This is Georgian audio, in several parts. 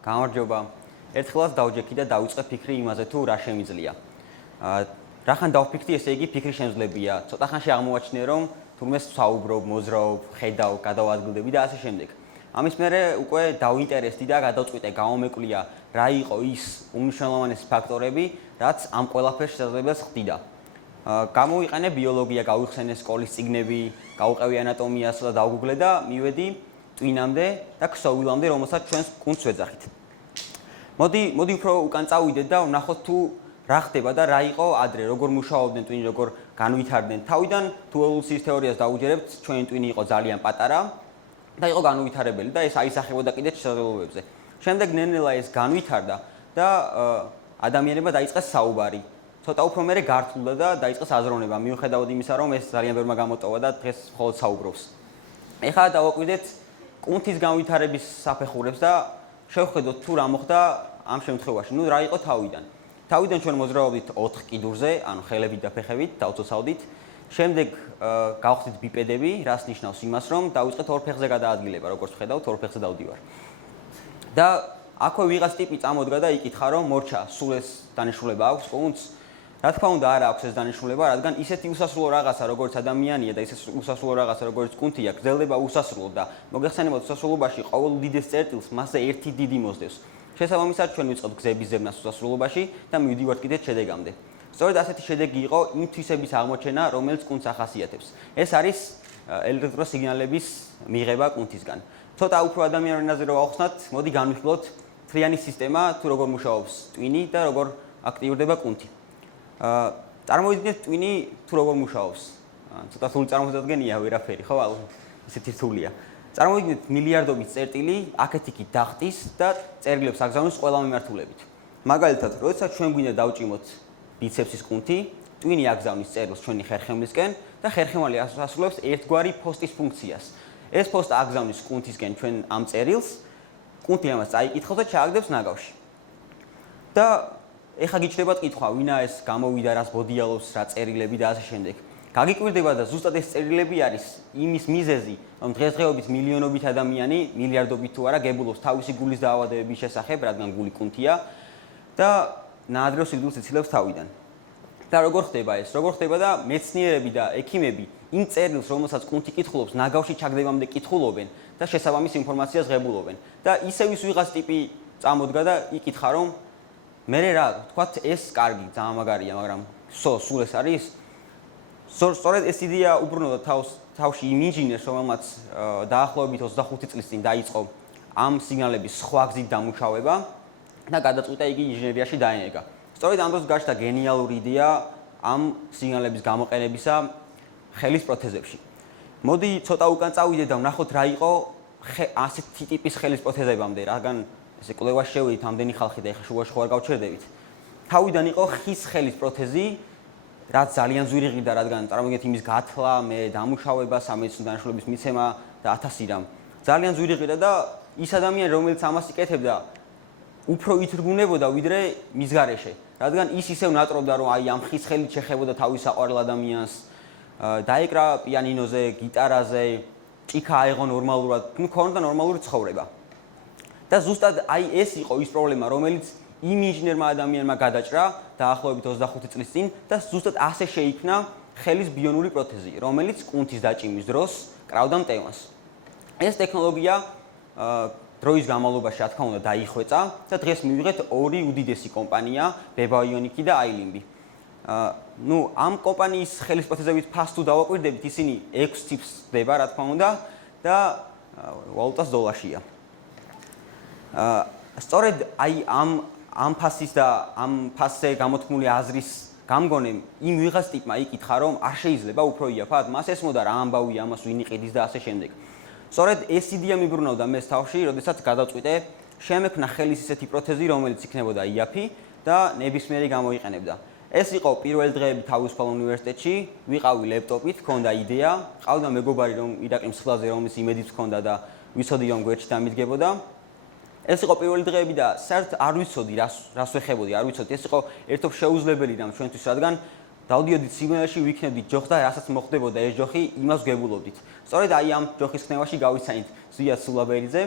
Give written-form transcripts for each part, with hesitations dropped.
გამარჯობა. ერთხელაც დავჯექი და დავიწყე ფიქრი იმაზე თუ რა შემიძლია. რახან დავფიქრდი, ესე იგი ფიქრი შემძლებია. ცოტა ხანში აღმოაჩინე რომ თურმე საუბრობ, მოზრაობ, ხედავ, გადავადგილდები და ასე შემდეგ. ამის მერე უკვე დავინტერესდი და გადავწყვიტე გამომეკვლია რა იყო ის უმნიშვნელოვანესი ფაქტორები, რაც ამ ყველაფერს შესაძლებელს ხდიდა. გამოვიყენე ბიოლოგია, გავიხსენე სკოლის წიგნები, გავუყევი ანატომიას და დავგუგლე და მივედი ტვინამდე და ქსოვილამდე, რომელსაც ჩვენს კუნთს ვეძახით. მოდი უფრო უკან წავიდეთ და ვნახოთ თუ რა ხდება და რა იყო ადრე, როგორ მუშაობდნენ ტვინი, როგორ განვითარდნენ. თავიდან თუ ევოლუციის თეორიას დავუჯერებთ, ჩვენი ტვინი იყო ძალიან პატარა და იყო განვითარებელი და ეს აისახებოდა კიდეც შესაძლებლობებზე. შემდეგ ნელ-ნელა ეს განვითარდა და ადამიანებმა დაიწყეს საუბარი. ცოტა უფრო მერე გართულდა და დაიწყეს აზროვნება, მიუხედავად იმისა, რომ ეს ძალიან ბევრმა გამოტოვა და დღეს მხოლოდ საუბრობს. ეხლა დავაკვირდეთ კუნთის განვითარების საფეხურებს და შევხედოთ თუ რა მოხდა ამ შემთხვევაში. რა იყო თავიდან. თავიდან ჩვენ მოძრაობდით 4 კიდურზე, ანუ ხელებით და ფეხებით, დავწოცავდით. შემდეგ გავხდით ბიპედები, რას ნიშნავს იმას, რომ დავიწყეთ ორ ფეხზე გადაადგილება, როგორც ვხედავთ, ორ ფეხზე დავდივარ. და აქვე ვიღაც ტიპი წამოდგა და იკითხა, რომ მორჩა, სულ ეს დანიშნულება აქვს კუნთს? რა თქმა უნდა, არა აქვს ეს დანიშნულება, რადგან ისეთი უსასრულო რაღაცა, როგორც ადამიანია და ისეთი უსასრულო რაღაცა, როგორც კუნთია, გრძელდება უსასრულოდ და მოგეხსენებათ, უსასრულობაში ყოველ უდიდეს წერტილს მასზე ერთი დიდი მოსდევს. შესაბამისად, ჩვენ ვიწყებთ გზების ზებნას უსასრულობაში და მივდივართ კიდეც შედეგამდე. სწორედ ასეთი შედეგი იყო იმ თვისების აღმოჩენა, რომელიც კუნთს ახასიათებს. ეს არის ელექტროსიგნალების მიღება კუნთისგან. ცოტა უფრო ადამიანურ ენაზე რო ავხსნათ, მოდი განვიხილოთ მთლიანი სისტემა, თუ როგორ მუშაობს ტვინი და როგორ აქტიურდება კუნთი. წარმოვიდგინეთ ტვინი თუ როგორ მუშაობს. ცოტა სულ წარმოვიდგენია ვერაფერი, ხო? ესეთი რთულია. წარმოვიდგინეთ მილიარდობით წერტილი აქეთ-იქით დახტის და წერილებს აგზავნის ყველა მიმართულებით. მაგალითად, როდესაც ჩვენ გვინდა დავჭიმოთ ბიცეპსის კუნთი, ტვინი აგზავნის წერილს ჩვენი ხერხემლისკენ და ხერხემალი ასრულებს ერთგვარი ფოსტის ფუნქციას. ეს ფოსტა აგზავნის კუნთისკენ ჩვენ ამ წერილს, კუნთი ამას წაიკითხავს და ჩააგდებს ნაგავში. და ეხლა გიჩნდება კითხვა, ვინა ეს გამოვიდა, რას ბოდიალობს, რა წერილები და ასე შემდეგ. გაგიკვირდება და ზუსტად ეს წერილები არის იმის მიზეზი, რომ დღესდღეობით მილიონობით ადამიანი, მილიარდობით თუ არა, გებულობს თავისი გულის დაავადებების შესახებ, რადგან გული კუნთია და ნაადრევ სიკვდილს იცილებს თავიდან. და როგორ ხდება ეს? როგორ ხდება და მეცნიერები და ექიმები იმ წერილს, რომელსაც კუნთი კითხულობს, ნაგავში ჩაგდებამდე კითხულობენ და შესაბამის ინფორმაციას ღებულობენ. და ისევ ის ვიღაც ტიპი წამოდგა და იკითხა, რომ მე რა ვთქვათ, ეს კარგი, ძალიან მაგარია, მაგრამ სულ ეს არის? სწორედ ეს იდეა უბრუნდა თავში იმ ინჟინერს, რომელმაც დაახლოებით 25 წლის წინ დაიწყო ამ სიგნალების სხვა გზით დამუშავება და გადაწყვიტა იგი ინჟინერიაში დაენეგა. სწორედ ამ დროს გაჩნდა გენიალური იდეა ამ სიგნალების გამოყენებისა ხელის პროთეზებში. მოდი ცოტა უკან წავიდეთ და ვნახოთ რა იყო ასეთი ტიპის ხელის პროთეზებამდე, რადგან ესე კვლევაში შევიდით ამდენი ხალხი და ეხლა შუაში ხო არ გავჩერდებით. თავიდან იყო ხის ხელის პროთეზი, რაც ძალიან ძვირი ღირდა, რადგან წარმოგიდგენთ იმის გათვლა, მე დამუშავება, სამედიცინო დანაშაულების მიცემა და 1000 რამ. ძალიან ძვირი ღირდა და ის ადამიანი, რომელიც ამას იკეთებდა, უფრო ითრგუნებოდა ვიდრე მის გარეშე, რადგან ის ისევ ნატრობდა, რომ აი ამ ხის ხელით შეხებოდა თავის საყვარელ ადამიანს, დაეკრა პიანინოზე, გიტარაზე, ჭიქა აიღო ნორმალურად, მქონდა ნორმალური ცხოვრება. და ზუსტად აი ეს იყო ის პრობლემა, რომელიც იმ ინჟინერმა ადამიანმა გადაჭრა დაახლოებით 25 წლის წინ და ზუსტად ასე შეიქმნა ხელის ბიონური პროთეზი, რომელიც კუნთის დაჭიმის დროს კრავდა მტევანს. ეს ტექნოლოგია დროის განმავლობაში, რა თქმა უნდა, დაიხვეწა და დღეს მივიღეთ ორი უდიდესი კომპანია, ბებაიონიკი და აილიმბი. ამ კომპანიის ხელის პროთეზებით ფას თუ დავაკვირდებით, ისინი 6 ტიპს ხდება, რა თქმა უნდა, და ვალუტას დოლარშია. სწორედ აი ამ ფასის და ამ ფასზე გამოთქმული აზრის გამგონემ იმ ვიღაც ტიპმა იკითხა, რომ არ შეიძლება უფრო იაფად, მას ესმოდა რა ამბავია, ამას ვინ იყიდის და ასე შემდეგ. სწორედ ეს იდეა მიბრუნავდა მეს თავში, როდესაც გადავწყვიტე შემექმნა ხელის ისეთი პროთეზი, რომელიც იქნებოდა იაფი და ნებისმიერი გამოიყენებდა. ეს იყო პირველი დღეები თავისუფალ უნივერსიტეტში, ვიყავი ლეპტოპით, ჰქონდა იდეა, ყავდა მეგობარი, რომ ირაკლი მსხლაზე, რომლის იმედიც ჰქონდა და ვიცოდი, რომ გვერდში დამიდგებოდა. ეს იყო პირველი დღეები და საერთოდ არ ვიცოდი რას ვეხებოდი, არ ვიცოდი. ეს იყო ერთობ შეუძლებელი რამ ჩვენთვის, რადგან დავდიოდით სიგნალში, ვიქნებდით ჯოხს და რასაც მოხდებოდა ეს ჯოხი, იმას ვგებულობდით. სწორედ აი ამ ჯოხის ხნევაში გავიცანით ზვიად სულაბერიძე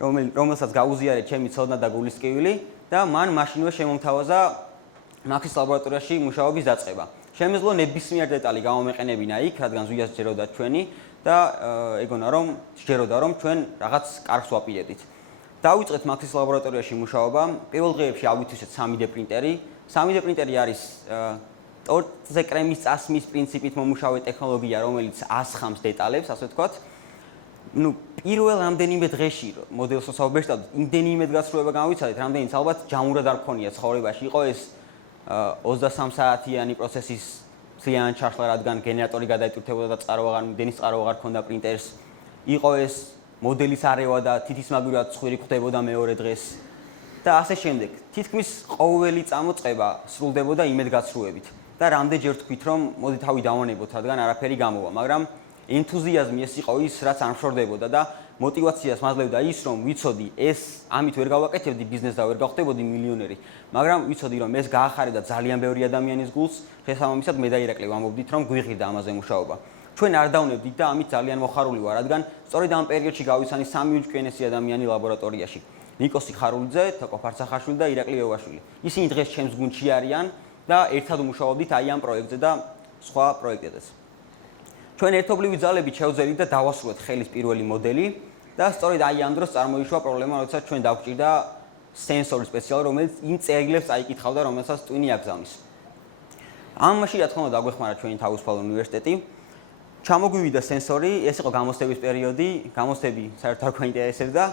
რომელსაც გაუზიარეთ ჩემი ცოდნა და გულისკივილი და მან მაშინვე შემომთავაზა მაქსის ლაბორატორიაში მუშაობის დაწყება. შემეძლო ნებისმიერ დეტალი გამომეყენებინა იქ, რადგან ზვიას სჯეროდა ჩვენი და ეგონა რომ სჯეროდა რომ ჩვენ რაღაც კარგს ვაპირებდით. დავიწყეთ მაქსის ლაბორატორიაში მუშაობა. პირველ დღეებში ავითვისეთ 3D პრინტერი. 3D პრინტერი არის ტორტზე კრემის წასმის პრინციპით მომუშავე ტექნოლოგია, რომელიც ასხამს დეტალებს, ასე ვთქვათ. პირველ რამდენიმე დღეში მოდელს ვსაუბრობთ, იმდენიმე გასრულება გამოვიცადეთ, რამდენიც ალბათ ჯამურად არ გქონია ცხოვრებაში. იყო ეს 23 საათიანი პროცესის ძალიან ჩაშლა, რადგან გენერატორი გადაიტვირთებოდა და იმდენი წყარო აღარ ქონდა პრინტერს. იყო ეს მოდელის არევა და თითისმაგვირად ცხვირი ხვდებოდა მეორე დღეს და ასე შემდეგ. თითქმის ყოველი წამოწყება სრულდებოდა იმედგაცრუებით და რამდენჯერ თქვით რომ მოდი თავი დავანებოთ, რადგან არაფერი გამოვა, მაგრამ ენთუზიაზმი ეს იყო ის, რაც არ მშორდებოდა და мотивაციას მაძლევდა ის, რომ ვიცოდი ეს ამით ვერ გავაკეთებდი ბიზნესს და ვერ გავხდებოდი მილიონერი, მაგრამ ვიცოდი რომ ეს გაახარებდა ძალიან ბევრი ადამიანის გულს, შესაბამისად მე და ირაკლი ვამბობდით რომ გვიღირდა ამაზე მუშაობა. ჩვენ არ დავნებდით და ამით ძალიან მოხარული ვარ, რადგან სწორედ ამ პერიოდში გავიცანი 3 უჩვენესი ადამიანი ლაბორატორიაში. ნიკოსი ხარულიძე, თოკო ფარცახაშვილი და ირაკლი ვევაშვილი. ისინი დღეს ჩემს გუნდში არიან და ერთად ვმუშაობდით აი ამ პროექტზე და სხვა პროექტებზეც. ჩვენ ერთობლივი ძალებით შევძელით და დავასრულეთ ხელის პირველი მოდელი და სწორედ აი ამ დროს წარმოიშვა პრობლემა, როდესაც ჩვენ დავგვჭირდა სენსორი სპეციალური, რომელიც იმ წერილებს აიკითხავდა, რომელსაც ტვინი აგზავნის. ამაში რა თქმა უნდა დაგვეხმარა ჩვენი თავისუფალი უნივერსიტეტი. ჩამოგვივიდა სენსორი, ეს იყო გამოცდების პერიოდი, გამოცდები საერთოდ არ გვაინტერესებდა.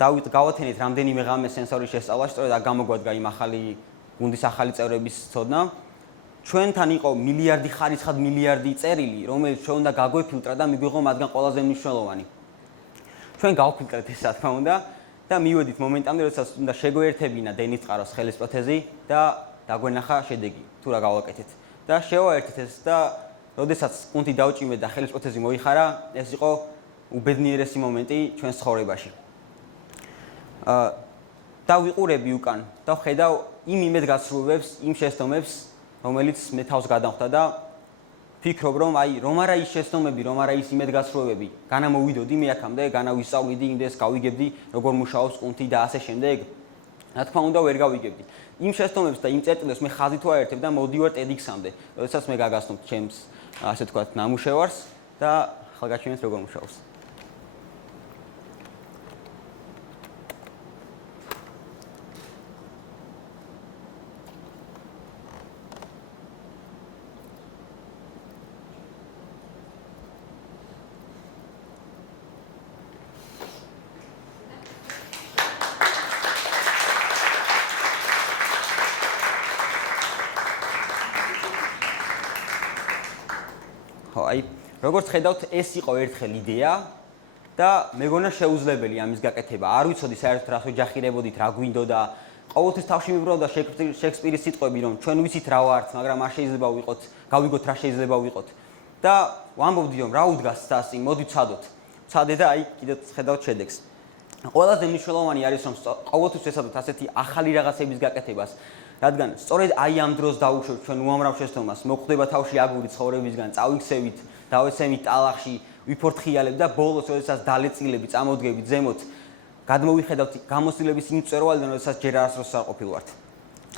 გავათენით რამდენიმე ღამე სენსორის შესწავლაში, სწორედ აქ გამოგვადგა იმ გუნდის ახალი წევრების ცოდნა. ჩვენთან იყო მილიარდი ხარისხად მილიარდი წერილი, რომელიც ჩვენ უნდა გაგვეფილტრა და მიგვიღო მათგან ყველაზე მნიშვნელოვანი. ჩვენ გავფილტრეთ ეს რა თქმა უნდა და მივედით მომენტამდე, როდესაც უნდა შეგვეერთებინა დენის წყაროს ხელის პროთეზი და დაგვენახა შედეგი, თუ რა გავაკეთეთ. და შევაერთეთ ეს და როდესაც კუნთი დავჭიმეთ და ხელის პროთეზი მოიხარა, ეს იყო უბედნიერესი მომენტი ჩვენს ცხოვრებაში. და ვიყურები უკან და ვხედავ იმ იმედგაცრუებებს, იმ შეცდომებს, რომელიც მე თავს გადავხდა და ფიქრობ რომ რომ არა ის შეცდომები, რომ არა ის იმედგაცრუებები, განამოვიდოდი მე აქამდე, განავისწავლიდი იმდეს, გავიგებდი როგორ მუშაობს კუნთი და ასე შემდეგ. რა თქმა უნდა ვერ გავიგებდი. იმ შეცდომებს და იმ წერტილებს მე ხაზით ვაერთებ და მოდივარ TEDx-ამდე, როდესაც მე გაგასნობთ ჩემს ასე ვთქვათ ნამუშევარს და ხალგაჩვენეთ როგორ მუშაობს. როგორც ხედავთ, ეს იყო ერთხელ იდეა და მეგონა შეუძლებელი ამის გაკეთება. არ ვიცოდი საერთოდ რას ვეჯახირებოდით, რა გვინდოდა. ყოველთვის თავში მიბრუნდა შექსპირის სიტყვები, რომ ჩვენ ვიცით რა ვართ, მაგრამ არ შეიძლება ვიყოთ, გავიგოთ რა შეიძლება ვიყოთ. და ვამბობდი, რომ რა უდგას დასი, მოდი ვცადოთ. ვცადე და აი კიდევ ხედავთ შედეგს. ყველაზე მნიშვნელოვანი არის, რომ ყოველთვის ვეცადოთ ასეთი ახალი რაღაცების გაკეთებას. რადგან სწორედ აი ამ დროს დავუშვებთ ჩვენ უამრავ შეცდომას, მოხვდება თავში აგური ცხოვრებისგან, წავიქცევით, დავეცემით ტალახში, ვიფორთხიალებთ და ბოლოს, როდესაც დალეწილები, წამოდგებით ზემოთ, გადმოვიხედავთ გამოცდილების იმ მწვერვალიდან, როდესაც ჯერ არასდროს არ ყოფილვართ.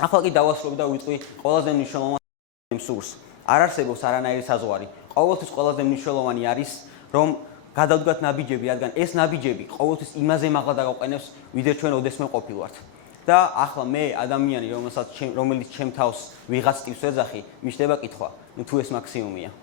ახლა კი დავასრულებ და ვიტყვი ყველაზე მნიშვნელოვანი სურს. არ არსებობს არანაირი საზღვარი. ყოველთვის ყველაზე მნიშვნელოვანი არის, რომ გადავდგათ ნაბიჯები, რადგან ეს ნაბიჯები ყოველთვის იმაზე მაღლა დაგაყენებს, ვიდრე ჩვენ ოდესმე ყოფილვართ. და ახლა მე ადამიანი, რომელიც ჩემ თავს ვიღაც ტიპს ვეძახი, მიშდება კითხვა, თუ ეს მაქსიმუმია.